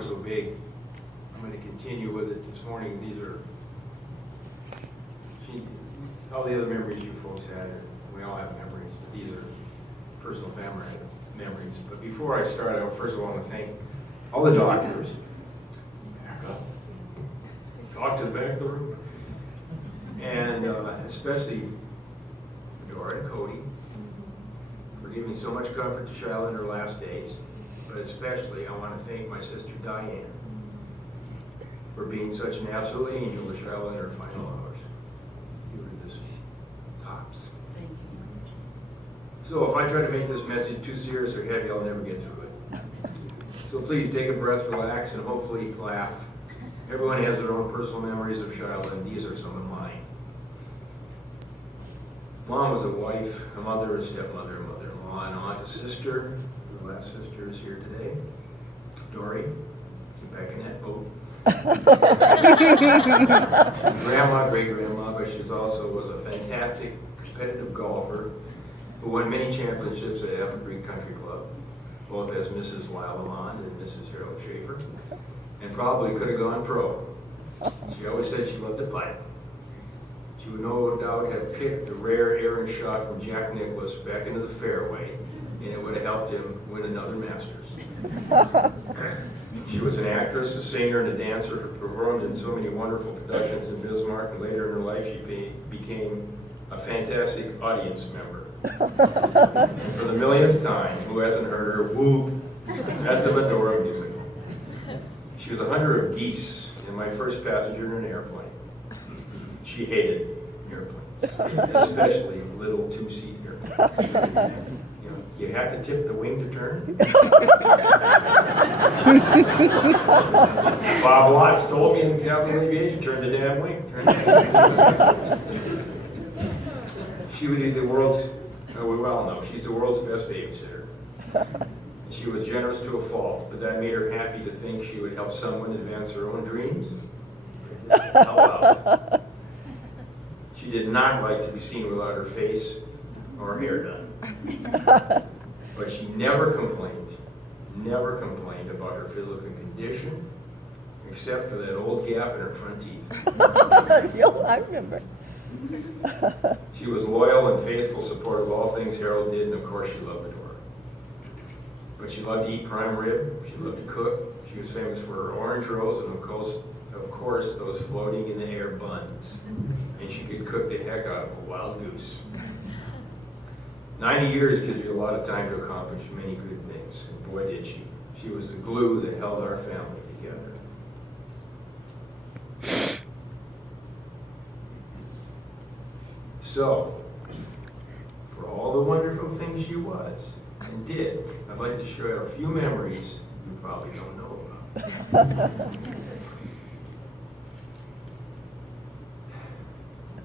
were so big, I'm going to continue with it this morning. These are all the other memories you folks had. We all have memories, but these are personal family memories. But before I start, I first of all want to thank all the doctors. Back up. Talk to the back of the room. And especially Dora and Cody for giving so much comfort to Shiloh in her last days. But especially, I want to thank my sister Diane for being such an absolute angel to Shiloh in her final hours. You were just tops. Thank you. So if I try to make this message too serious or heavy, I'll never get through it. So please take a breath, relax, and hopefully laugh. Everyone has their own personal memories of Shiloh, and these are some of mine. Mom was a wife, a mother, a stepmother, a mother-in-law, an aunt, a sister. The last sister is here today. Dory, get back in that boat. Grandma, great-grandma, but she also was a fantastic competitive golfer who won many championships at Apple Creek Country Club, both as Mrs. Lyle Lamond and Mrs. Harold Schaefer, and probably could have gone pro. She always said she loved to putt. She would no doubt have kicked the rare errant shot from Jack Nicklaus back into the fairway, and it would have helped him win another Masters. She was an actress, a singer, and a dancer who performed in so many wonderful productions in Bismarck, and later in her life she became a fantastic audience member. And for the millionth time, who hasn't heard her whoop at the Medora musical? She was a hunter of geese and my first passenger in an airplane. She hated airplanes, especially little two-seat airplanes. You have to tip the wing to turn. Bob Watts told me in Capital Aviation, turn the damn wing. Turn the damn wing. She would be the world's, we all know, she's the world's best babysitter. She was generous to a fault, but that made her happy to think she would help someone advance their own dreams. Help out. She did not like to be seen without her face or hair done. But she never complained about her physical condition, except for that old gap in her front teeth. I remember. She was loyal and faithful support of all things Harold did, and of course she loved Medora. But she loved to eat prime rib, she loved to cook, she was famous for her orange rolls, and of course those floating in the air buns. And she could cook the heck out of a wild goose. 90 years gives you a lot of time to accomplish many good things, and boy did she. She was the glue that held our family together. So, for all the wonderful things she was and did, I'd like to share a few memories you probably don't know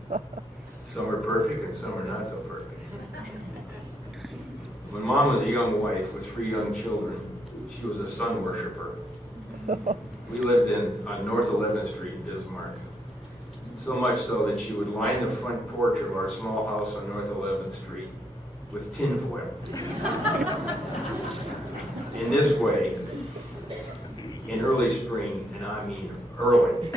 about. Some are perfect and some are not so perfect. When Mom was a young wife with 3 young children, she was a sun worshiper. We lived on North 11th Street in Bismarck. So much so that she would line the front porch of our small house on North 11th Street with tinfoil. In this way, in early spring, and I mean early,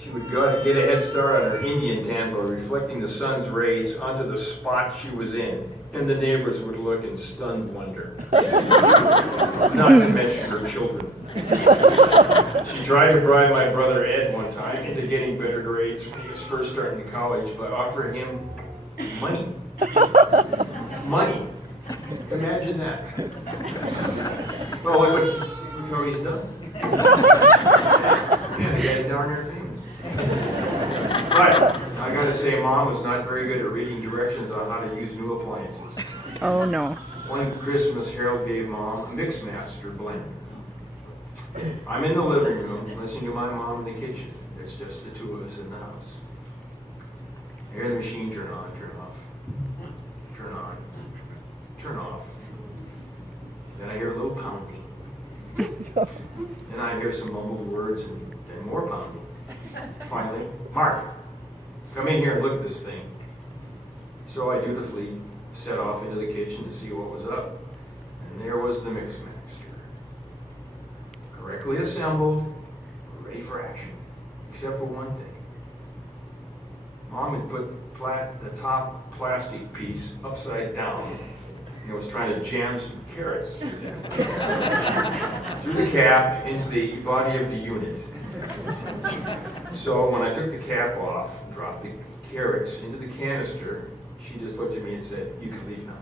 she would get a head start on her Indian tan by reflecting the sun's rays onto the spot she was in, and the neighbors would look in stunned wonder. Not to mention her children. She tried to bribe my brother Ed one time into getting better grades when he was first starting to college by offering him money. Money. Imagine that. Well, look how he's done. Yeah, he got it down there famous. But I gotta say, Mom was not very good at reading directions on how to use new appliances. Oh no. One Christmas, Harold gave Mom a Mixmaster blender. I'm in the living room listening to my mom in the kitchen. It's just the two of us in the house. I hear the machine turn on, turn off, turn on, turn off. Then I hear a little pounding. Then I hear some mumbled words and then more pounding. Finally, Mark, come in here and look at this thing. So I dutifully set off into the kitchen to see what was up. And there was the Mixmaster. correctly assembled, ready for action, except for one thing. Mom had put the top plastic piece upside down and was trying to jam some carrots through the cap into the body of the unit. So when I took the cap off, dropped the carrots into the canister, she just looked at me and said, "You can leave now."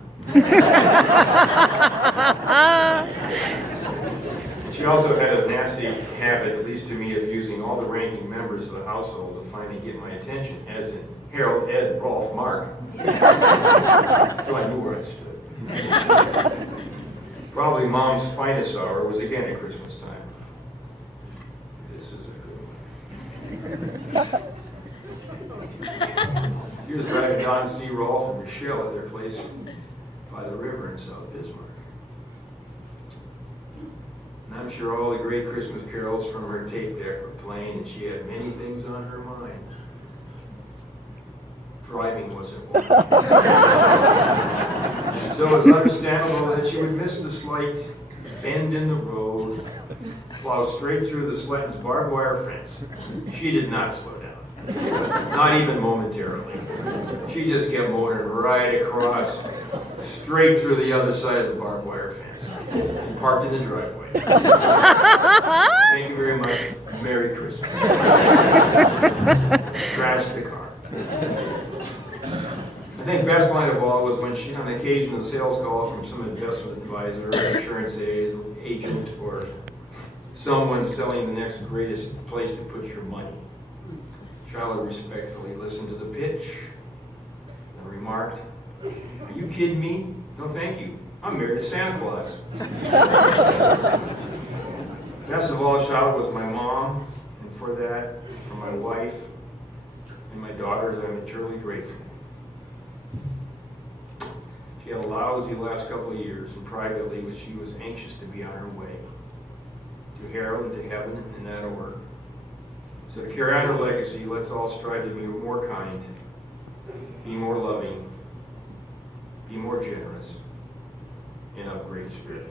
She also had a nasty habit, at least to me, of using all the ranking members of the household to finally get my attention, as in Harold, Ed, Rolf, Mark. So I knew where I stood. Probably Mom's finest hour was again at Christmas time. This is a good one. He was driving Don C. Rolf and Michelle at their place by the river in South Bismarck. And I'm sure all the great Christmas carols from her tape deck were playing, and she had many things on her mind. Driving wasn't one. So it was understandable that she would miss the slight bend in the road, plow straight through the Sletton's barbed wire fence. She did not slow down, not even momentarily. She just kept motoring right across, straight through the other side of the barbed wire fence, and parked in the driveway. Thank you very much. Merry Christmas. Crashed the car. I think best line of all was when she, on occasion, a sales call from some investment advisor, insurance agent, or someone selling the next greatest place to put your money. Charlotte respectfully listened to the pitch and remarked, "Are you kidding me? No, thank you. I'm married to Santa Claus." Best of all, Charlotte was my mom, and for that, for my wife and my daughters, I'm eternally grateful. She had a lousy last couple of years, and privately she was anxious to be on her way to Harold and to heaven in that order. So to carry on her legacy, let's all strive to be more kind, be more loving, be more generous, and of great spirit.